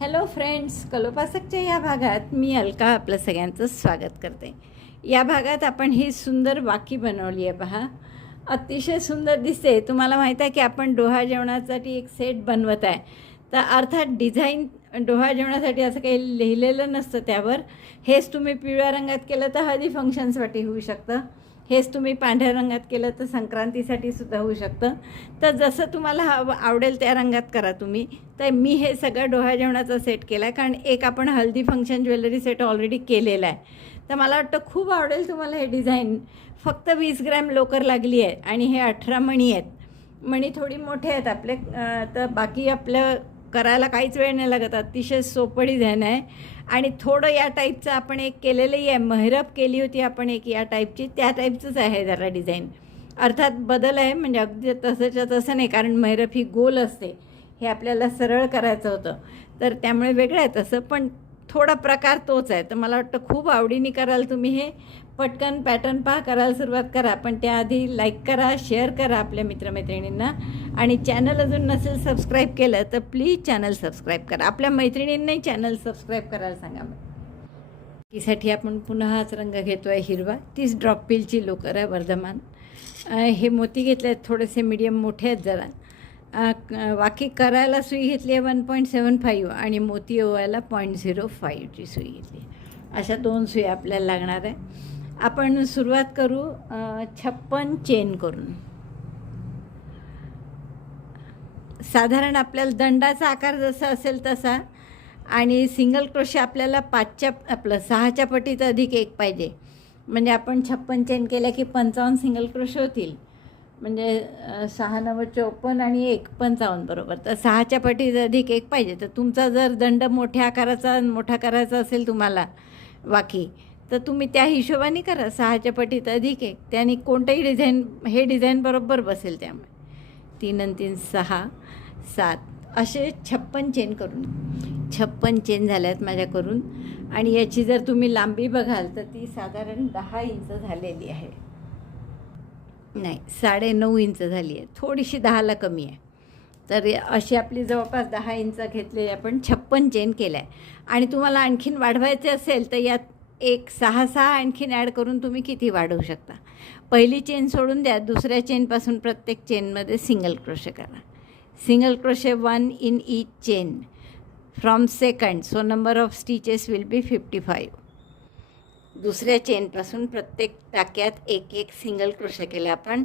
Hello friends कलोपासकच्या या भागात मी अलका आपलं सगळ्यांचं स्वागत करते. या भागात आपण ही सुंदर वाकी बनवली आहे पहा. अतिशय सुंदर दिसते. तुम्हाला माहीत आहे की आपण डोहा जेवणासाठी एक सेट बनवत आहे. तर अर्थात डिझाईन डोहा जेवणासाठी असं काही लिहिलेलं नसतं त्यावर. हेच तुम्ही पिवळ्या रंगात केलं तर हळदी फंक्शन्ससाठी होऊ शकतं. हेच तुम्ही पांढऱ्या रंगात केलं तर संक्रांतीसाठी सुद्धा होऊ शकतं. तर जसं तुम्हाला हवं आवडेल त्या रंगात करा तुम्ही. तर मी हे सगळं डोहा जेवणाचा सेट केला आहे कारण एक आपण haldi function jewellery set already केलेला आहे. तर मला वाटतं खूप आवडेल तुम्हाला हे डिझाईन फक्त वीस ग्रॅम लोकर लागली आहे आणि हे अठरा मणी आहेत. मणी थोडी मोठे आहेत आपले तर बाकी आपलं करायला काहीच वेळ नाही लागत. अतिशय सोपं डिझाईन आहे. आणि थोडं या टाईपचं आपण एक केलेलंही आहे मेहरब केली होती आपण एक या टाईपची त्या टाईपचंच आहे जरा डिझाईन अर्थात बदल आहे म्हणजे अगदी तसंच्या तसं नाही कारण मैरफ ही गोल असते. हे आपल्याला सरळ करायचं होतं. तर त्यामुळे वेगळं आहे तसं पण थोडा प्रकार तोच आहे. तर मला वाटतं खूप आवडीने कराल तुम्ही हे. पटकन पॅटर्न पहा करायला सुरुवात करा. पण त्याआधी लाईक करा शेअर करा आपल्या मित्रमैत्रिणींना. आणि चॅनल अजून नसेल सबस्क्राईब केलं तर प्लीज चॅनल सबस्क्राईब करा. आपल्या मैत्रिणींनाही चॅनल सबस्क्राईब करायला सांगा साठी आपण पुन्हा हाच रंग घेतो आहे हिरवा. तीच ड्रॉप पिलची लोकर आहे वर्धमान. हे मोती घेतले आहेत थोडेसे मीडियम मोठे आहेत जरा. वाकी करायला सुई घेतली आहे वन पॉईंट सेवन फाईव्ह आणि मोती ओवायला पॉईंट झिरो फाईव्हची सुई घेतली अशा दोन सुई आपल्याला लागणार आहे. आपण सुरुवात करू छप्पन चेन करून. साधारण आपल्याला दंडाचा आकार जसा असेल तसा आणि सिंगल क्रोशे आपल्याला पाचच्या आपलं सहाच्या पटीत अधिक एक पाहिजे. म्हणजे आपण छप्पन चेन केल्या की पंचावन्न सिंगल क्रोशे होतील. म्हणजे सहा नव्वद चौपन्न आणि एक पंचावन्न बरोबर. तर सहाच्या पटीत अधिक एक पाहिजे तर तुमचा जर दंड मोठ्या आकाराचा मोठा करायचा असेल तुम्हाला वाकी तर तुम्ही त्या हिशोबाने करा. सहाच्या पटीत अधिक एक. त्याने कोणतंही डिझाईन हे डिझाईन बरोबर बसेल त्यामुळे. तीन आणि तीन सहा सात असे छप्पन चेन करून. छप्पन चेन झाल्यात माझ्याकडून. आणि याची जर तुम्ही लांबी बघाल तर ती साधारण दहा इंच झालेली आहे. नाही साडे नऊ इंच झाली आहे. थोडीशी दहाला कमी आहे. तर अशी आपली जवळपास दहा इंच घेतलेली आपण छप्पन चेन केलं आहे आणि तुम्हाला आणखीन वाढवायचे असेल तर यात एक सहा सहा आणखीन ॲड करून तुम्ही किती वाढवू शकता. पहिली चेन सोडून द्या दुसऱ्या चेनपासून प्रत्येक चेनमध्ये सिंगल क्रोशे करा. Single crochet one in each chain from second so number of stitches will be fifty five दुसऱ्या चेनपासून प्रत्येक टाक्यात एक एक सिंगल क्रोशे केले आपण.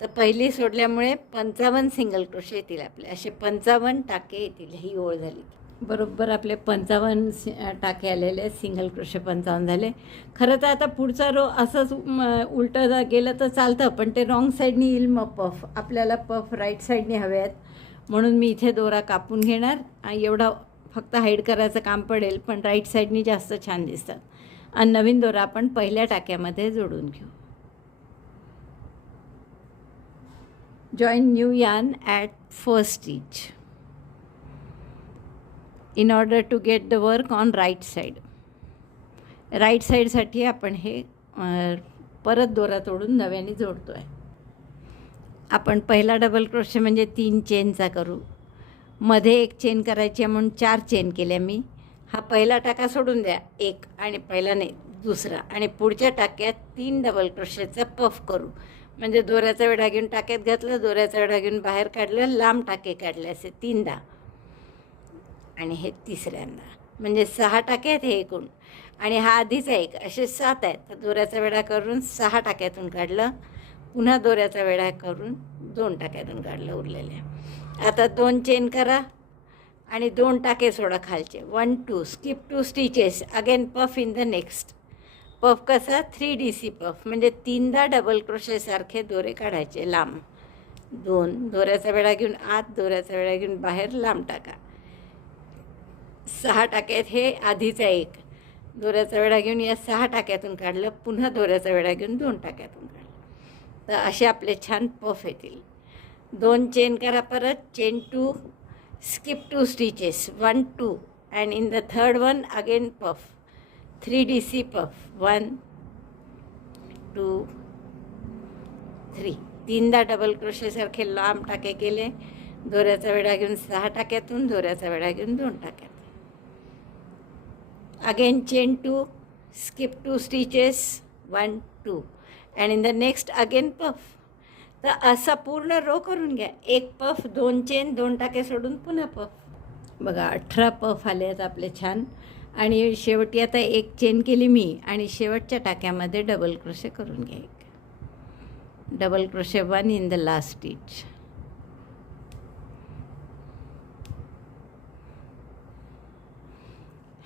तर पहिली सोडल्यामुळे पंचावन्न सिंगल क्रोशे येतील आपले. असे पंचावन्न टाके येतील ही ओळ झाली. बरोबर आपले पंचावन्न सि टाके आलेले आहेत सिंगल क्रोशे पंचावन्न झाले. खरं तर आता पुढचा रो असंच उलटं जा गेलं तर चालतं पण ते रॉंग साईडनी येईल मग पफ. आपल्याला पफ राईट साईडने हवे आहेत. म्हणून मी इथे दोरा कापून घेणार. आणि एवढा फक्त हाईड करायचं काम पडेल पण राईट साईडनी जास्त छान दिसतात. आणि नवीन दोरा आपण पहिल्या टाक्यामध्ये जोडून घेऊ. Join new yarn at first stitch in order to get the work on right side right साईडसाठी आपण हे परत दोरा तोडून नव्याने जोडतो आहे आपण पहिला डबल क्रोशे म्हणजे तीन चेनचा करू. मध्ये एक चेन करायची म्हणून चार चेन केल्या मी. हा पहिला टाका सोडून द्या एक आणि पहिला नाही दुसरा. आणि पुढच्या टाक्यात तीन डबल क्रोशेचा पफ करू. म्हणजे दोऱ्याचा वेढा घेऊन टाक्यात घातलं दोऱ्याचा वेढा घेऊन बाहेर काढलं लांब टाके काढले असे तीनदा. आणि हे तिसऱ्यांदा. म्हणजे सहा टाके आहेत हे एकूण. आणि हा आधीचा एक असे सात आहेत. तर दोऱ्याचा वेढा करून सहा टाक्यातून काढलं पुन्हा दोऱ्याचा वेढा करून दोन टाक्यातून काढलं उरलेले आता दोन चेन करा. आणि दोन टाके सोडा खालचे. One two skip two stitches again puff in the next puff कसा? थ्री डी सी पफ म्हणजे तीनदा डबल क्रोशेसारखे दोरे काढायचे लांब. दोन दोऱ्याचा वेळा घेऊन आत दोऱ्याचा वेळा घेऊन बाहेर लांब टाका. सहा टाक्यात हे आधीचा एक. दोऱ्याचा वेळा घेऊन या सहा टाक्यातून काढलं पुन्हा दोऱ्याचा वेळा घेऊन दोन टाक्यातून काढलं. तर असे आपले छान पफ येतील. दोन चेन करा परत chain two skip two stitches one two and in the third one again puff three D C puff one two three तीनदा डबल क्रोशेसारखे लांब टाके केले दोऱ्याचा वेढा घेऊन सहा टाक्यातून दोऱ्याचा वेढा घेऊन दोन टाक्यात again chain two skip two stitches one two and in the next again puff तर असा पूर्ण रो करून घ्या. एक पफ दोन चेन दोन टाके सोडून पुन्हा पफ. बघा अठरा पफ आले आहेत आपले छान. आणि शेवटी आता एक चेन केली मी आणि शेवटच्या टाक्यामध्ये डबल क्रोशे करून घ्या एक. Double crochet one in the last stitch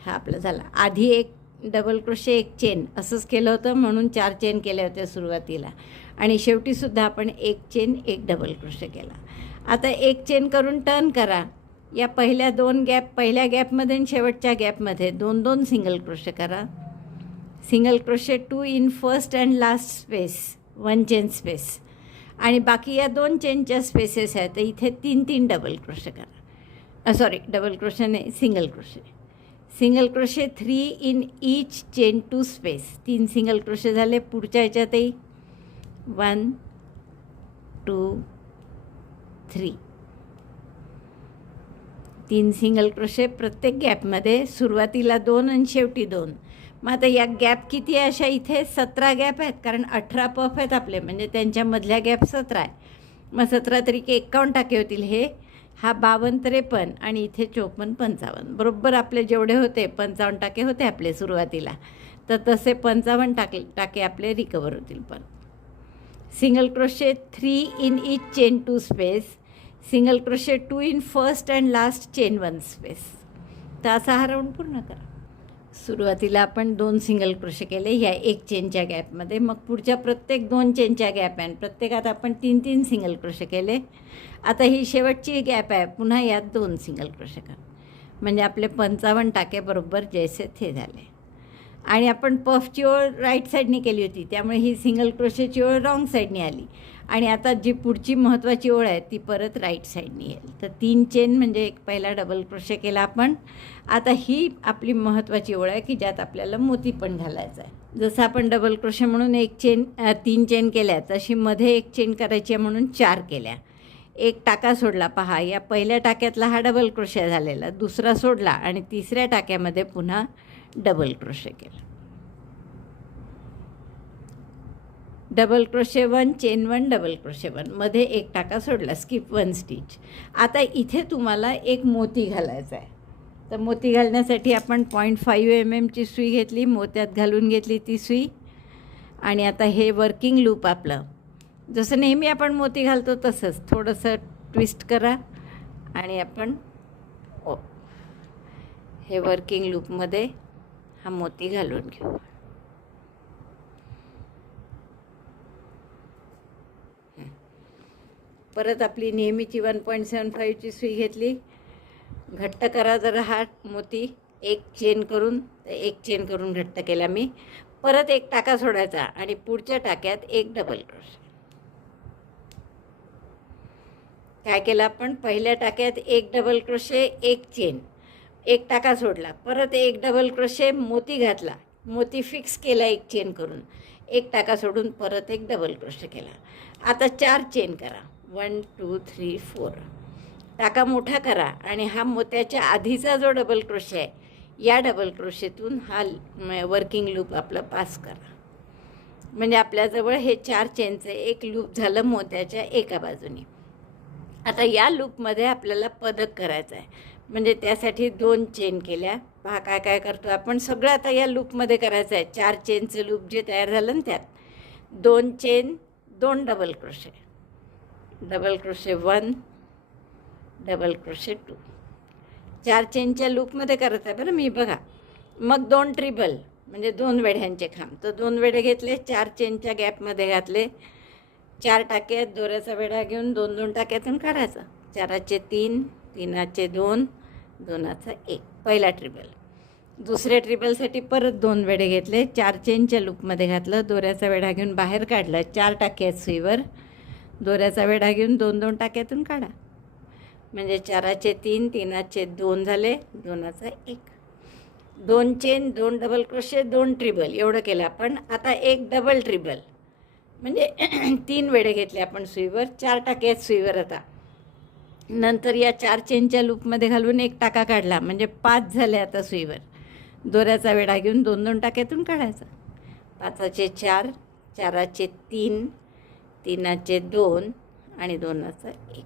हा आपलं झाला. आधी एक डबल क्रोशे एक चेन. असंच केलं होतं म्हणून चार चेन केल्या होत्या सुरुवातीला. आणि शेवटीसुद्धा आपण एक चेन एक डबल क्रोशे केला. आता एक चेन करून टर्न करा. या पहिल्या दोन गॅप पहिल्या गॅपमध्ये आणि शेवटच्या गॅपमध्ये दोन दोन सिंगल क्रोशे करा. Single crochet two in first and last space one chain space आणि बाकी या दोन चेनच्या स्पेसेस आहेत तर इथे तीन तीन डबल क्रोशे करा. सॉरी डबल क्रोशे नाही single crochet single crochet three in each chain two space तीन सिंगल क्रोशे झाले पुढच्या ह्याच्यातही. One two three. तीन सिंगल क्रोशे प्रत्येक गॅपमध्ये सुरुवातीला दोन आणि शेवटी दोन. मग आता या गॅप किती आहे? अशा इथे सतरा गॅप आहेत कारण अठरा पफ आहेत आपले म्हणजे त्यांच्यामधल्या गॅप सतरा आहे मग सतरा तरीके एक्कावन्न टाके होतील हे. हा बावन्न त्रेपन्न आणि इथे चोपन्न पंचावन्न. बरोबर आपले जेवढे होते पंचावन्न टाके होते आपले सुरुवातीला. तर तसे पंचावन्न टाके टाके आपले रिकवर होतील पण. Single crochet three in each chain two space single crochet two in first and last chain one space तर असा हा राऊंड पूर्ण करा. सुरुवातीला आपण दोन सिंगल क्रोशे केले. ह्या एक चेनच्या गॅपमध्ये मग पुढच्या प्रत्येक दोन चेनच्या गॅप आहे आणि प्रत्येकात आपण तीन तीन सिंगल क्रोशे केले. आता ही शेवटची गॅप आहे. पुन्हा यात दोन सिंगल क्रोशे करा. म्हणजे आपले पंचावन्न टाके बरोबर जैसे थे झाले. आणि आपण पफची ओळ राईट साईडने केली होती. त्यामुळे ही सिंगल क्रोशेची ओळ रॉंग साईडने आली. आणि आता जी पुढची महत्त्वाची ओळ आहे ती परत राईट साईडने येईल. तर तीन चेन म्हणजे एक पहिला डबल क्रोशे केला आपण. आता ही आपली महत्त्वाची ओळ आहे की ज्यात आपल्याला मोती पण घालायचा आहे. जसं आपण डबल क्रोशे म्हणून एक चेन तीन चेन केल्या तशी मध्ये एक चेन करायची आहे म्हणून चार केल्या. एक टाका सोडला. पहा या पहिल्या टाक्यातला हा डबल क्रोशे झालेला. दुसरा सोडला आणि तिसऱ्या टाक्यामध्ये पुन्हा डबल क्रोशे केला. Double crochet one chain one double crochet one. मध्ये एक टाका सोडला स्किप वन स्टिच. आता इथे तुम्हाला एक मोती घालायचा आहे. तर मोती घालण्यासाठी आपण पॉईंट फाईव्ह एम एमची सुई घेतली मोत्यात घालून घेतली ती सुई. आणि आता हे वर्किंग लूप आपलं. जसं नेहमी आपण मोती घालतो तसंच. थोडंसं ट्विस्ट करा आणि आपण ओ. हे वर्किंग लूपमध्ये हा मोती घालून घेऊ. परत आपली नेहमीची वन पॉईंट सेवन फाईव्हची सुई घेतली. घट्ट करा जर हा मोती. एक चेन करून एक चेन करून घट्ट केला मी. परत एक टाका सोडायचा आणि पुढच्या टाक्यात एक डबल क्रोश काय केलं आपण? पहिल्या टाक्यात एक डबल क्रोशे एक चेन एक टाका सोडला परत एक डबल क्रोशे मोती घातला. मोती फिक्स केला एक चेन करून. एक टाका सोडून परत एक डबल क्रोशे केला. आता चार चेन करा. वन टू थ्री फोर टाका मोठा करा आणि हा मोत्याच्या आधीचा जो डबल क्रोशे आहे या डबल क्रोशेतून हा वर्किंग लूप आपला पास करा. म्हणजे आपल्याजवळ हे चार चेनचे एक लूप झालं मोत्याच्या एका बाजूनी. आता या लूपमध्ये आपल्याला पदक करायचं आहे. म्हणजे त्यासाठी दोन चेन केल्या. पहा काय काय करतो आपण. सगळं आता या लूपमध्ये करायचं आहे. चार चेनचं लूप जे तयार झालं ना त्यात. दोन चेन दोन double crochet double crochet one double crochet two चार चेनच्या लूपमध्ये करत आहे बरं मी. बघा. मग दोन ट्रिबल म्हणजे दोन वेढ्यांचे खांब. तर दोन वेढे घेतले चार चेनच्या गॅपमध्ये घातले. चार टाक्यात दोऱ्याचा वेढा घेऊन दोन दोन टाक्यातून काढायचा. चाराचे तीन तीनाचे दोन दोनाचा एक पहिला ट्रिबल दुसऱ्या ट्रिबलसाठी परत दोन वेढे घेतले. चार चेनच्या लूपमध्ये घातलं. दोऱ्याचा वेढा घेऊन बाहेर काढलं. चार टाक्यात आहेत सुईवर. दोऱ्याचा वेढा घेऊन दोन दोन टाक्यातून काढा. म्हणजे चाराचे तीन तीनाचे दोन झाले. दोनाचा एक. दोन चेन दोन डबल क्रोशे दोन ट्रिबल एवढं केलं आपण. आता एक डबल ट्रिबल म्हणजे तीन वेडे घेतले आपण सुईवर. चार टाक्यात सुईवर आता. नंतर या चार चेनच्या लूपमध्ये घालून एक टाका काढला. म्हणजे पाच झाले आता सुईवर. दोऱ्याचा वेढा घेऊन दोन दोन टाक्यातून काढायचा. पाचाचे चार चाराचे तीन तीनाचे दोन आणि दोनाचा एक.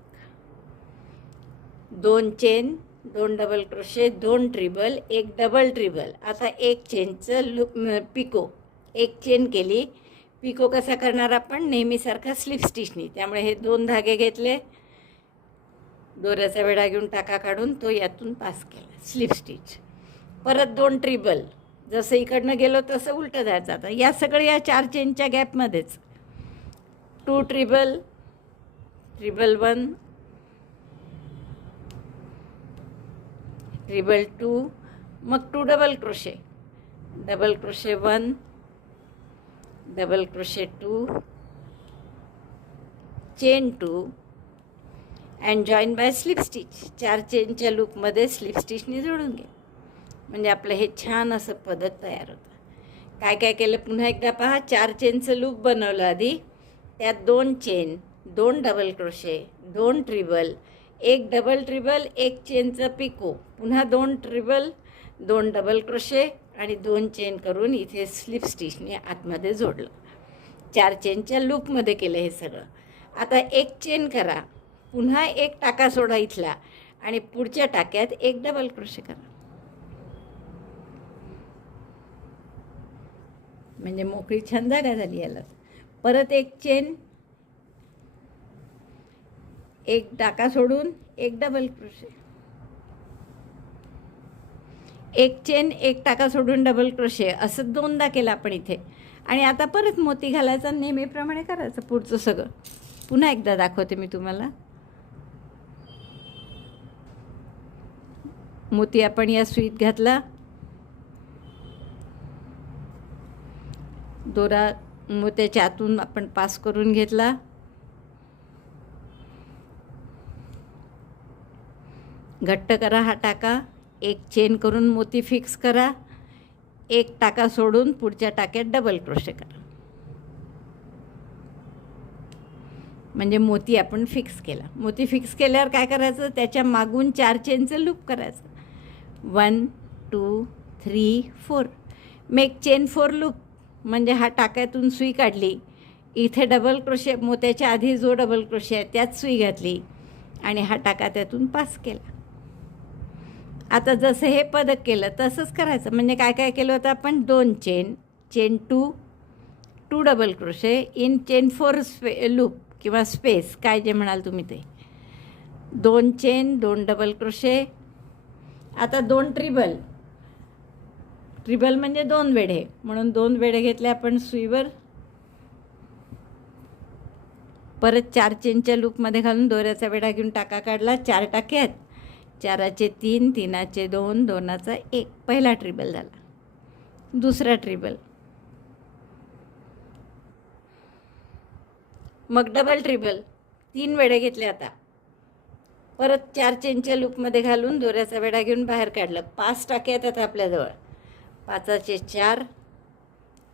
दोन चेन दोन डबल क्रोशे दोन ट्रिबल एक डबल ट्रिबल. आता एक चेनचं लुक पिको. एक चेन केली. पिको कसा करणार आपण? नेहमीसारखा स्लिप स्टिचनी. त्यामुळे हे दोन धागे घेतले. दोऱ्याचा वेढा घेऊन टाका काढून तो यातून पास केला स्लिप स्टिच. परत दोन ट्रिबल जसं इकडनं गेलो तसं उलटं जायचं आता. या सगळ्या या चार चेनच्या गॅपमध्येच. Two treble treble one treble two मग two double crochet. Double crochet one double crochet two chain two and join by slip stitch चार चेनच्या लूपमध्ये स्लिप स्टिचने जोडून घे. म्हणजे आपलं हे छान असं पदक तयार होतं. काय काय केलं? पुन्हा एकदा पहा. चार चेनचं लूप बनवलं आधी. त्यात दोन चेन दोन डबल क्रोशे दोन ट्रिबल एक डबल ट्रिबल एक चेनचं पिको. पुन्हा दोन ट्रिबल दोन डबल क्रोशे आणि दोन चेन करून इथे स्लिप स्टिचने आतमध्ये जोडलं. चार चेनच्या लूपमध्ये केलं हे सगळं. आता एक चेन करा. पुन्हा एक टाका सोडा इथला. आणि पुढच्या टाक्यात एक डबल क्रोशे करा. म्हणजे मोकळी छान जागा झाली याला. परत एक चेन एक टाका सोडून एक डबल क्रोशे एक चेन एक टाका सोडून डबल क्रोशे असं दोनदा केलं आपण इथे. आणि आता परत मोती घालायचा नेहमीप्रमाणे करायचं पुढचं सगळं. पुन्हा एकदा दाखवते मी तुम्हाला. मोती आपण या स्वीत घातला. दोरा मोत्याच्या आतून आपण पास करून घेतला. घट्ट करा हा टाका. एक चेन करून मोती फिक्स करा. एक टाका सोडून पुढच्या टाक्यात डबल क्रोशे करा. म्हणजे मोती आपण फिक्स केला. मोती फिक्स केल्यावर काय करायचं? त्याच्या मागून चार चेनचं लूप करायचं. One two three four make chain four loop म्हणजे हा टाक्यातून सुई काढली. इथे डबल क्रोशे मोत्याच्या आधी जो डबल क्रोशे आहे त्यात सुई घातली. आणि हा टाका त्यातून पास केला. आता जसं हे पदक केलं तसंच करायचं. म्हणजे काय काय केलं होतं आपण? दोन chain chain two two double crochet in chain four स्पे loop किंवा स्पेस काय जे म्हणाल तुम्ही ते. दोन चेन दोन डबल क्रोशे आता दोन ट्रिबल ट्रिबल म्हणजे दोन वेढे. म्हणून दोन वेढे घेतले आपण सुईवर. परत चार चेनच्या लूपमध्ये घालून दोऱ्याचा वेढा घेऊन टाका काढला. चार टाके आहेत. चाराचे तीन तीनाचे दोन दोनाचा एक. पहिला ट्रिबल झाला. दुसरा ट्रिबल मग डबल ट्रिबल तीन वेळे घेतले आता. परत चार चेनच्या लूपमध्ये घालून दोऱ्याचा वेढा घेऊन बाहेर काढलं. पाच टाके येतात आपल्याजवळ. पाचाचे चार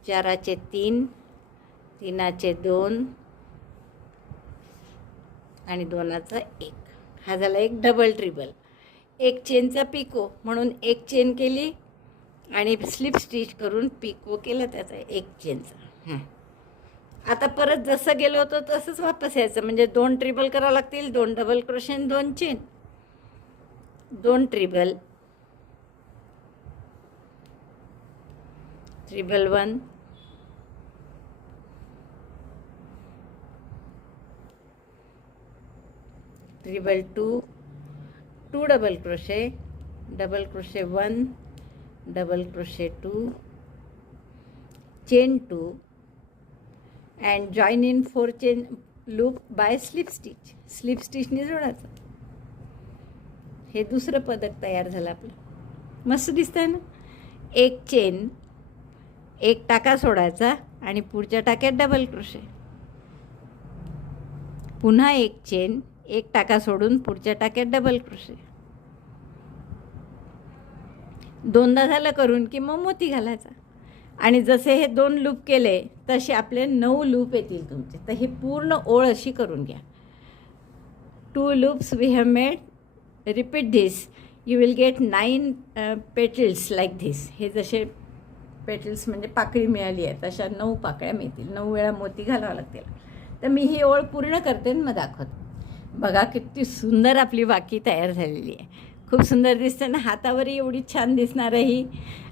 चाराचे तीन तीनाचे दोन आणि दोनाचा एक. हा झाला एक डबल ट्रिबल एक चेनचा पिको म्हणून एक चेन केली आणि स्लिप स्टिच करून पिको केलं त्याचा एक चेनचा. आता परत जसं गेलो होतो तसंच वापस यायचं. म्हणजे दोन ट्रिबल करावं लागतील दोन डबल क्रोशन दोन चेन दोन treble treble one treble two two double crochet double crochet one double crochet two chain two and join in four chain loop by slip stitch slip स्टिचने जोडायचं. हे दुसरं पदक तयार झालं आपलं. मस्त दिसतंय ना? एक चेन एक टाका सोडायचा आणि पुढच्या टाक्यात डबल क्रोशे पुन्हा एक चेन एक टाका सोडून पुढच्या टाक्यात डबल क्रोशे दोनदा झालं करून की मग मोती घालायचा. आणि जसे हे दोन लूप केले तसे आपले नऊ लूप येतील तुमचे. तर ही पूर्ण ओळ अशी करून घ्या. Two loops we have made repeat this you will get nine petals like this हे जसे पेटल्स म्हणजे पाकळी मिळाली आहे तशा नऊ पाकळ्या मिळतील. नऊ वेळा मोती घालावं लागतील. तर मी ही ओळ पूर्ण करते आणि मग दाखवते. बघा किती सुंदर आपली वाकी तयार झालेली आहे. खूप सुंदर दिसते ना हातावरही एवढी छान दिसणार आहे ही.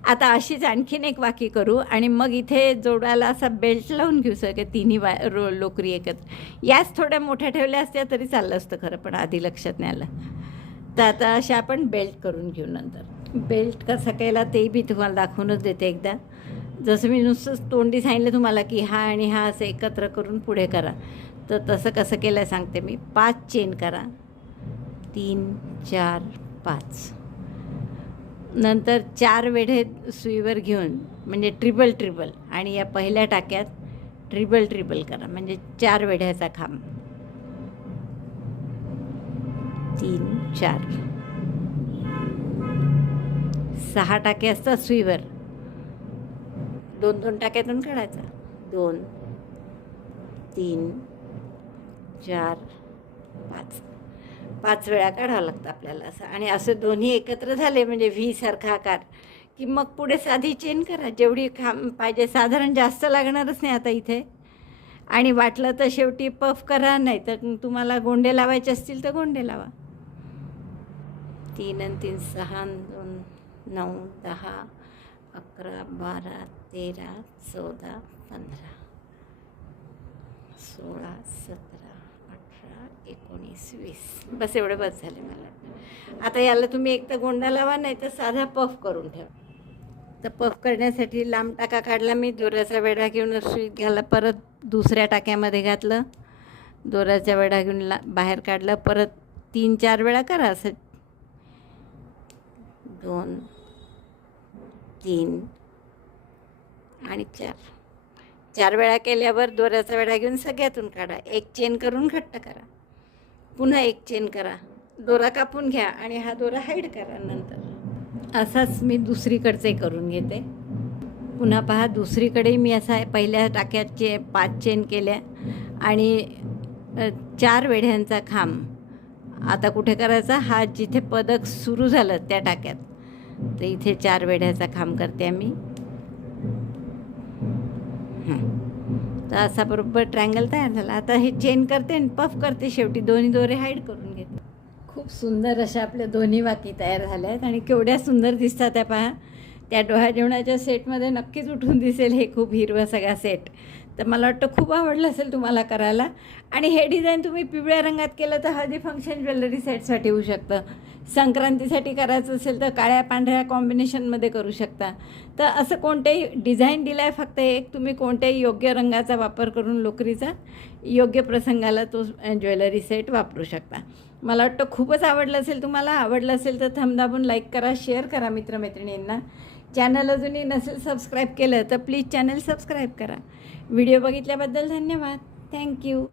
आता अशीच आणखीन एक वाकी करू आणि मग इथे जोडाला असा बेल्ट लावून घेऊ सगळे तिन्ही वा रो लोकरी एकत्र. याच थोड्या मोठ्या ठेवल्या असत्या तरी चाललं असतं खरं पण आधी लक्षात नाही आलं. तर आता अशा आपण बेल्ट करून घेऊ नंतर. बेल्ट कसा केला तेही मी तुम्हाला दाखवूनच देते एकदा. जसं मी नुसतंच तोंडी सांगितलं तुम्हाला की हा आणि हा असं एकत्र करून पुढे करा. तर तसं कसं केलं सांगते मी. पाच चेन करा. तीन चार पाच. नंतर चार वेढे सुईवर घेऊन म्हणजे ट्रिबल ट्रिबल आणि या पहिल्या टाक्यात ट्रिबल ट्रिबल करा म्हणजे चार वेढ्याचा खांब. तीन चार. सहा टाके असतात सुईवर. दोन दोन टाक्यातून काढायचा. दोन तीन चार पाच. पाच वेळा काढावं लागतं आपल्याला असं. आणि असं दोन्ही एकत्र झाले म्हणजे व्ही सारखा आकार. की मग पुढे साधी चेन करा. जेवढी खांब पाहिजे साधारण जास्त लागणारच नाही आता इथे. आणि वाटलं तर शेवटी पफ करा नाही तर तुम्हाला गोंडे लावायचे असतील तर गोंडे लावा. तीन आणि तीन सहा दोन नऊ दहा अकरा बारा तेरा चौदा पंधरा सोळा सतरा एकोणीस वीस बस एवढं बस झाले मला आता याला तुम्ही एक तर गोंडा लावा नाही तर साधा पफ करून ठेवा. तर पफ करण्यासाठी लांब टाका काढला मी दोऱ्याचा वेढा घेऊन सुईत घाला परत दुसऱ्या टाक्यामध्ये घातलं. दोऱ्याचा वेढा घेऊन ला बाहेर काढलं परत तीन चार वेळा करा असं. दोन तीन आणि चार. चार वेळा केल्यावर दोऱ्याचा वेढा घेऊन सगळ्यातून काढा. एक चेन करून घट्ट करा. पुन्हा एक चेन करा. दोरा कापून घ्या आणि हा दोरा हाईड करा नंतर. असाच मी दुसरीकडचे करून घेते. पुन्हा पहा दुसरीकडे मी असा पहिल्या टाक्यात चे पाच चेन केल्या आणि चार वेढ्यांचा खांब. आता कुठे करायचा? हा जिथे पदक सुरू झालं त्या टाक्यात. तर इथे चार वेढ्याचा खांब करते आम्ही. हं. तर असा बरोबर ट्रँगल तयार झाला. आता हे चेन करते आणि पफ करते शेवटी. दोन्ही दोरे हाईड करून घेते. खूप सुंदर अशा आपल्या दोन्ही वाती तयार झाल्या आहेत आणि केवढ्या सुंदर दिसतात त्या पहा. त्या डोहा जेवणाच्या सेटमध्ये नक्कीच उठून दिसेल हे खूप हिरवा सगळा सेट. तर मला वाटतं खूप आवडलं असेल तुम्हाला करायला. आणि हे डिझाईन तुम्ही पिवळ्या रंगात केलं तर हळदी फंक्शन ज्वेलरी सेटसाठी होऊ शकतं. संक्रांतीसाठी करायचं असेल तर काळ्या पांढऱ्या कॉम्बिनेशनमध्ये करू शकता. तर असं कोणतेही डिझाईन दिलं आहे फक्त एक तुम्ही कोणत्याही योग्य रंगाचा वापर करून लोकरीचा योग्य प्रसंगाला तो ज्वेलरी सेट वापरू शकता. मला वाटतं खूपच आवडलं असेल तुम्हाला. आवडलं असेल तर थमदाबून लाईक करा शेअर करा मित्रमैत्रिणींना. चॅनल अजूनही नसेल सबस्क्राईब केलं तर प्लीज चॅनल सबस्क्राईब करा. व्हिडिओ बघितल्याबद्दल धन्यवाद. Thank you